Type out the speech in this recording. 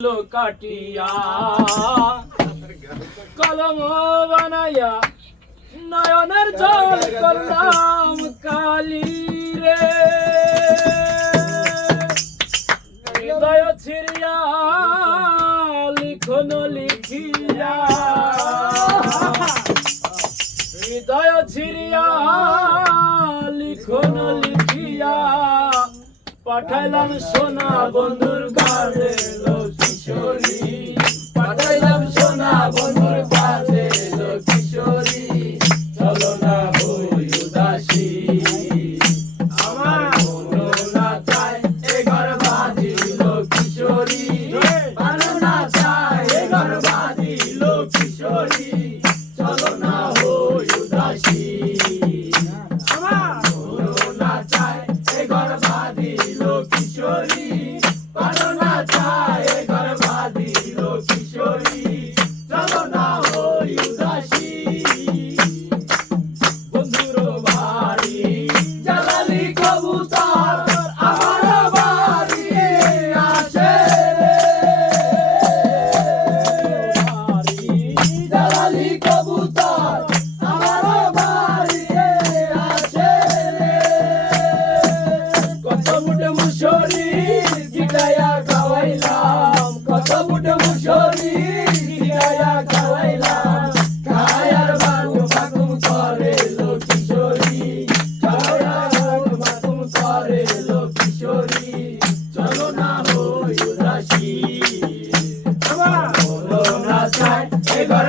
কাটিয়া কলম বানাইয়া নয়নের জল করলাম কালি রে হৃদয় ছিড়িয়া লিখন লিখিয়া হৃদয় ছিড়িয়া লিখন লিখিয়া পাঠাইলাম সোনা বন্ধুর কাছে কিশোরী পাঠাইলাম সোনা বন্ধুর কাছে কিশোরী চলো না হই উদাসী আমার মনো না চায় এ ঘর বাজিল কিশোরী মনো না চায় এ ঘর বাজিল কিশোরী চলো না হই উদাসী আমার মনো না চায় এ ঘর বাজিল কিশোরী মনো না চায় এ ঘর বাজিল কিশোরী চলো না হই উদাসী বন্ধুর বাড়ি জ্বালালি কবুতর আমার বাড়ি আসে রে জ্বালালি কবুতর আমার বাড়ি আসে রে কত মুঠে মুসরি জিগায়া খাওয়াইলাম কত মুঠে মুসরি জিগায়া খাওয়াইলাম খায়ার বাগু বাগুম করে লো কিশোরী খায়ার বাগু বাগুম করে লো কিশোরী চলো না হই উদাসী আমার মনো না চায় এ ঘর